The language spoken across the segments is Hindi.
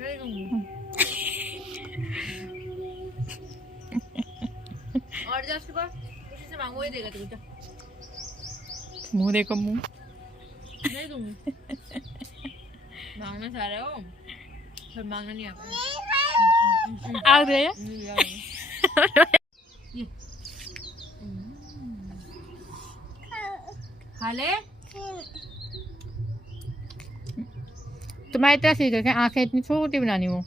नहीं दूंगी। और जा उसके पास उसी से मांगो, ही देगा तुझे। मुंह देखो मुंह। नहीं दूंगी। मांगना चाह रहे हो फिर मांगना नहीं आता। आ गया ये खा ले। तुम्हारी तरह सीख है आंखें इतनी छोटी बनानी हो।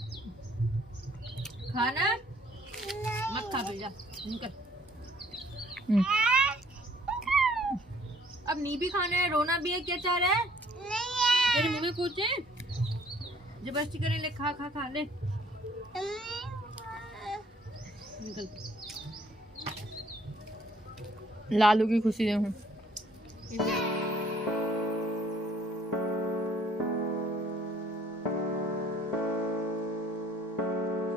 खाना मत खा पी जा निकल। अब नी भी खाना है, रोना भी है, क्या चाह रहा है? तेरे मुंह में पूछे जबरदस्ती करे, ले खा खा खा ले निकल। लालू की खुशी देखो।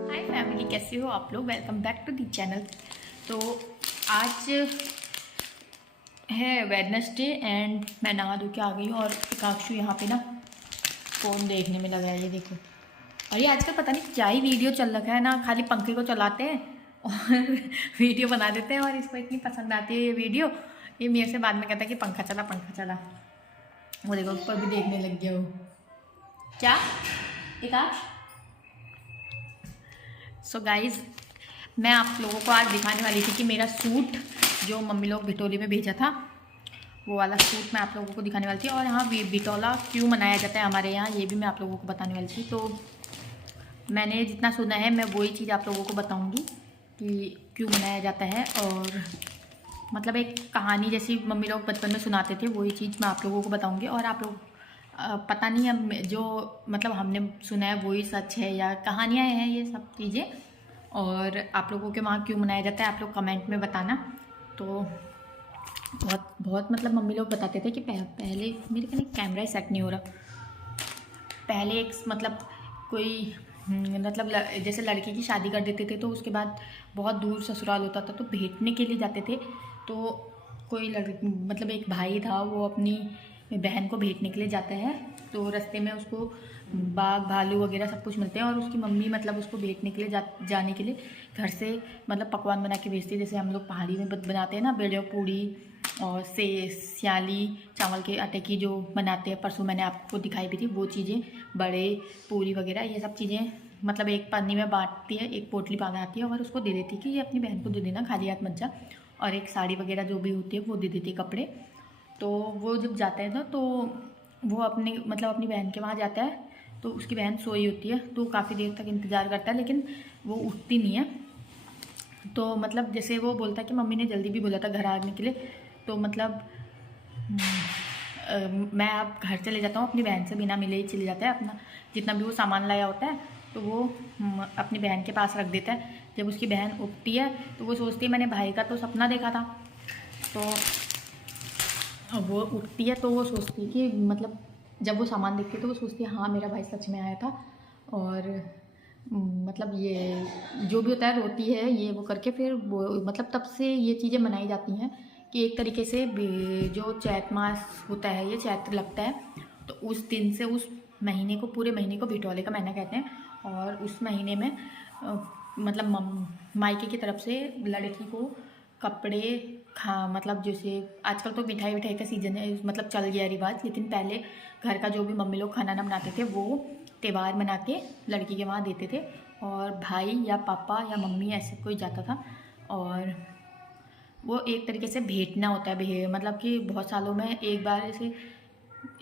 हाय फैमिली, कैसे हो आप लोग? Welcome back to the channel. तो आज है वेडनेसडे एंड मैं नहा धो के आ गई हूँ और एकाक्षु यहाँ पे ना फ़ोन देखने में लगा है। ये देखो। और ये आजकल पता नहीं क्या ही वीडियो चल रखा है ना, खाली पंखे को चलाते हैं और वीडियो बना देते हैं और इसको इतनी पसंद आती है ये वीडियो। ये मेरे से बाद में कहता है कि पंखा चला पंखा चला। वो देखो ऊपर भी देखने लग गया वो। क्या एकाक्ष? सो गाइज, मैं आप लोगों को आज दिखाने वाली थी कि मेरा सूट जो मम्मी लोग बिटोली में भेजा था, वो वाला सूट मैं आप लोगों को दिखाने वाली थी। और हाँ, बिटोला क्यों मनाया जाता है हमारे यहाँ, ये भी मैं आप लोगों को बताने वाली थी। तो मैंने जितना सुना है मैं वही चीज़ आप लोगों को बताऊँगी कि क्यों मनाया जाता है। और मतलब एक कहानी जैसी मम्मी लोग बचपन में सुनाते थे, वही चीज़ मैं आप लोगों को बताऊँगी। और आप लोग पता नहीं अब जो मतलब हमने सुना है वही सच है या कहानियाँ हैं, ये सब चीज़ें। और आप लोगों के वहाँ क्यों मनाया जाता है आप लोग कमेंट में बताना। तो बहुत बहुत मतलब मम्मी लोग बताते थे कि पहले मेरे का कैमरा ही सेट नहीं हो रहा। पहले एक मतलब कोई मतलब जैसे लड़की की शादी कर देते थे तो उसके बाद बहुत दूर ससुराल होता था तो भेंटने के लिए जाते थे। तो कोई मतलब एक भाई था, वो अपनी बहन को भेंटने के लिए जाता है। तो रास्ते में उसको बाघ भालू वगैरह सब कुछ मिलते हैं और उसकी मम्मी मतलब उसको भेंटने के लिए जाने के लिए घर से मतलब पकवान बना के भेजती है। जैसे हम लोग पहाड़ी में बनाते हैं ना, बेड़ो पूड़ी और से सियाली चावल के आटे की जो बनाते हैं, परसों मैंने आपको दिखाई भी थी वो चीज़ें, बड़े पूरी वगैरह ये सब चीज़ें मतलब एक पन्नी में बांटती है, एक पोटली बांध आती है और उसको दे देती कि ये अपनी बहन को दे देना, खाली हाथ मत जा। और एक साड़ी वगैरह जो भी होती है वो दे देती कपड़े। तो वो जब जाता है ना तो वो अपने मतलब अपनी बहन के वहाँ जाता है तो उसकी बहन सोई होती है तो काफ़ी देर तक इंतज़ार करता है लेकिन वो उठती नहीं है। तो मतलब जैसे वो बोलता है कि मम्मी ने जल्दी भी बोला था घर आने के लिए, तो मतलब मैं अब घर चले जाता हूँ, अपनी बहन से बिना मिले ही चले जाता है। अपना जितना भी वो सामान लाया होता है तो वो अपनी बहन के पास रख देता है। जब उसकी बहन उठती है तो वो सोचती है मैंने भाई का तो सपना देखा था। तो वो उठती है तो वो सोचती है कि मतलब जब वो सामान देखती है तो वो सोचती है हाँ मेरा भाई सच में आया था। और मतलब ये जो भी होता है रोती है ये वो करके फिर वो मतलब तब से ये चीज़ें मनाई जाती हैं कि एक तरीके से जो चैत मास होता है, ये चैत्र लगता है तो उस दिन से उस महीने को, पूरे महीने को बिटौले का महीना कहते हैं। और उस महीने में मतलब मायके की तरफ से लड़की को कपड़े मतलब जैसे आजकल तो मिठाई विठाई का सीज़न है, मतलब चल गया रिवाज, लेकिन पहले घर का जो भी मम्मी लोग खाना ना बनाते थे वो त्यौहार मना के लड़की के वहाँ देते थे। और भाई या पापा या मम्मी ऐसे कोई जाता था और वो एक तरीके से भेंटना होता है। मतलब कि बहुत सालों में एक बार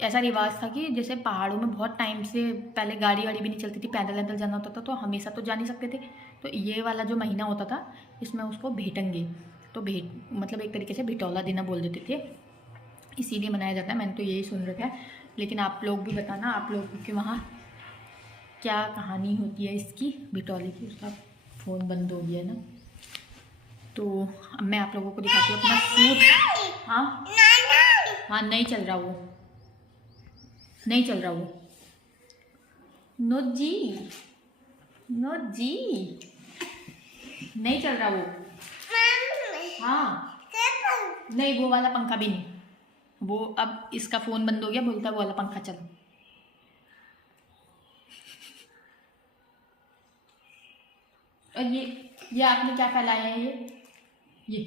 ऐसा रिवाज था कि जैसे पहाड़ों में बहुत टाइम से पहले गाड़ी वाड़ी भी नहीं चलती थी, पैदल पैदल जाना होता था तो हमेशा तो जा नहीं सकते थे। तो ये वाला जो महीना होता था इसमें उसको भेंटेंगे, तो भेंट मतलब एक तरीके से बिटौला देना बोल देते थे, इसीलिए मनाया जाता है। मैंने तो यही सुन रखा है, लेकिन आप लोग भी बताना आप लोगों के वहाँ क्या कहानी होती है इसकी बिटौले की। उसका फ़ोन बंद हो गया ना, तो अब मैं आप लोगों को दिखाती हूँ अपना सूट। हाँ हाँ, नहीं चल रहा वो, नहीं चल रहा वो। नो जी, नो जी, नहीं चल रहा वो। हाँ नहीं, वो वाला पंखा भी नहीं, वो अब इसका फ़ोन बंद हो गया, बोलता है वो वाला पंखा चलो। और ये आपने क्या फैलाया है? ये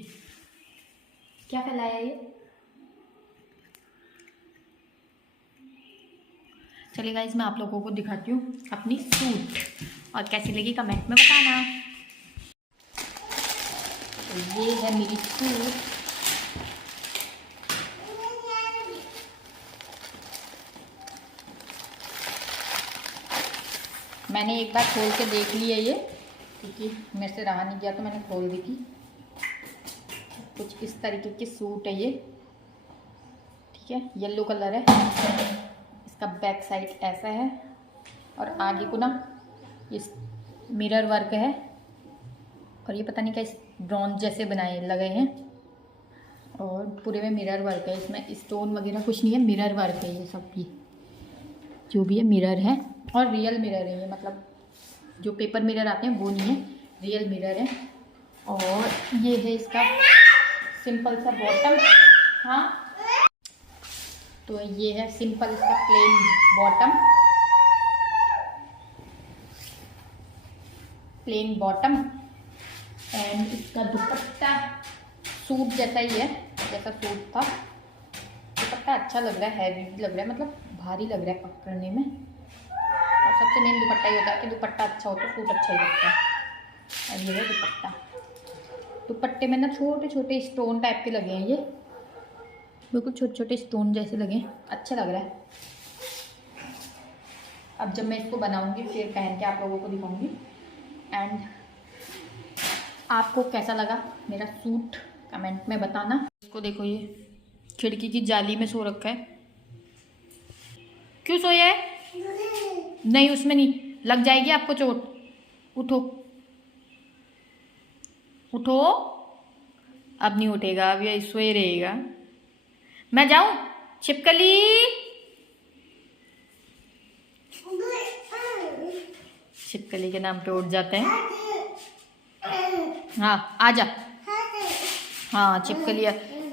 क्या फैलाया है ये? चलिए गाइस, मैं आप लोगों को दिखाती हूँ अपनी सूट, और कैसी लगी कमेंट में बताना। तो ये है मेरी सूट। मैंने एक बार खोल के देख ली है ये, क्योंकि मेरे से रहा नहीं गया तो मैंने खोल दी थी। कुछ इस तरीके की सूट है ये, ठीक है, येलो कलर है। इसका बैक साइड ऐसा है, और आगे को ना इस मिरर वर्क है, और ये पता नहीं क्या इस ब्रॉन्ज जैसे बनाए लगे हैं, और पूरे में मिरर वर्क है। इसमें स्टोन वगैरह कुछ नहीं है, मिरर वर्क है ये सब। ये जो भी है मिरर है, और रियल मिरर है ये, मतलब जो पेपर मिरर आते हैं वो नहीं है, रियल मिरर है। और ये है इसका सिंपल सा बॉटम। हाँ, तो ये है सिंपल इसका plain bottom, plain bottom. And इसका दुपट्टा सूट जैसा ही है, जैसा सूट था। दुपट्टा अच्छा लग रहा है, हैवी लग रहा है, मतलब भारी लग रहा है पकड़ने में। और सबसे मेन दुपट्टा ही होता है कि दुपट्टा अच्छा हो तो सूट अच्छा ही लगता है। और ये है दुपट्टा। दुपट्टे में ना छोटे छोटे स्टोन टाइप के लगे हैं, ये बिल्कुल छोटे छोटे स्टोन जैसे लगे हैं, अच्छा लग रहा है। अब जब मैं इसको बनाऊंगी फिर पहन के आप लोगों को दिखाऊंगी। एंड आपको कैसा लगा मेरा सूट कमेंट में बताना। इसको देखो, ये खिड़की की जाली में सो रखा है। क्यों सोया है? नहीं, उसमें नहीं, लग जाएगी आपको चोट। उठो उठो, अब नहीं उठेगा, अब ये सोए रहेगा। मैं जाऊं? छिपकली, छिपकली के नाम पे उठ जाते हैं। हाँ, आजा। हाँ, छिपकली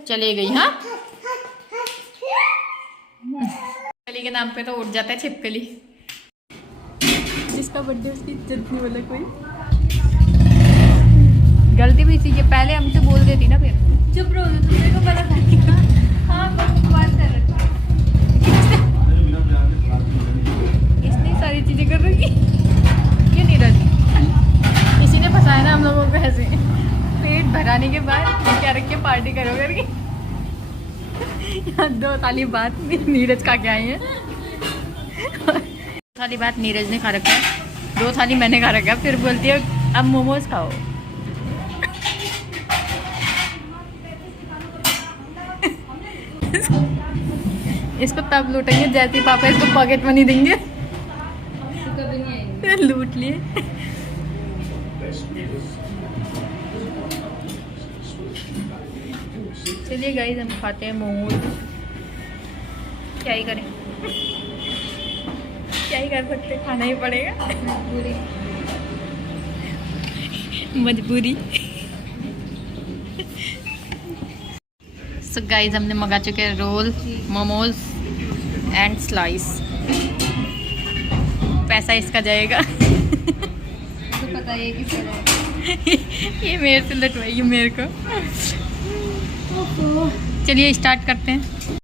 चले गई। हाँ, छिपकली के नाम पे तो उठ जाता है छिपकली। जिसका बर्थडे उसकी इज्जत नहीं वाला कोई। गलती भी इसी के, पहले हमसे बोल देती ना, फिर चुप रहो, तुम्हें को पता था। हाँ, बात कर रहे इतनी सारी चीजें कर रही, क्यों नहीं रहती? इसी ने फंसाया ना हम लोगों को ऐसे, पेट भराने के बाद क्या रख के पार्टी करो करके। यहाँ 2 थाली बात नीरज खा के आई है। 2 थाली बात नीरज ने खा रखा है, 2 थाली मैंने खा रखा है। फिर बोलती है अब मोमोज खाओ। इसको तब लूटेंगे जैसे पापा इसको पॉकेट मनी देंगे। कभी नहीं आएंगे। लूट लिए। चलिए गाइस, हम खाते हैं मोमोज। क्या ही करें, क्या ही कर सकते, खाना ही पड़ेगा। मजबूरी। सो गाइस, हमने मंगा चुके हैं रोल, मोमोज एंड स्लाइस। पैसा इसका जाएगा। तो पता है किस तरह। ये मेरे से लटवाइए मेरे को। चलिए स्टार्ट करते हैं।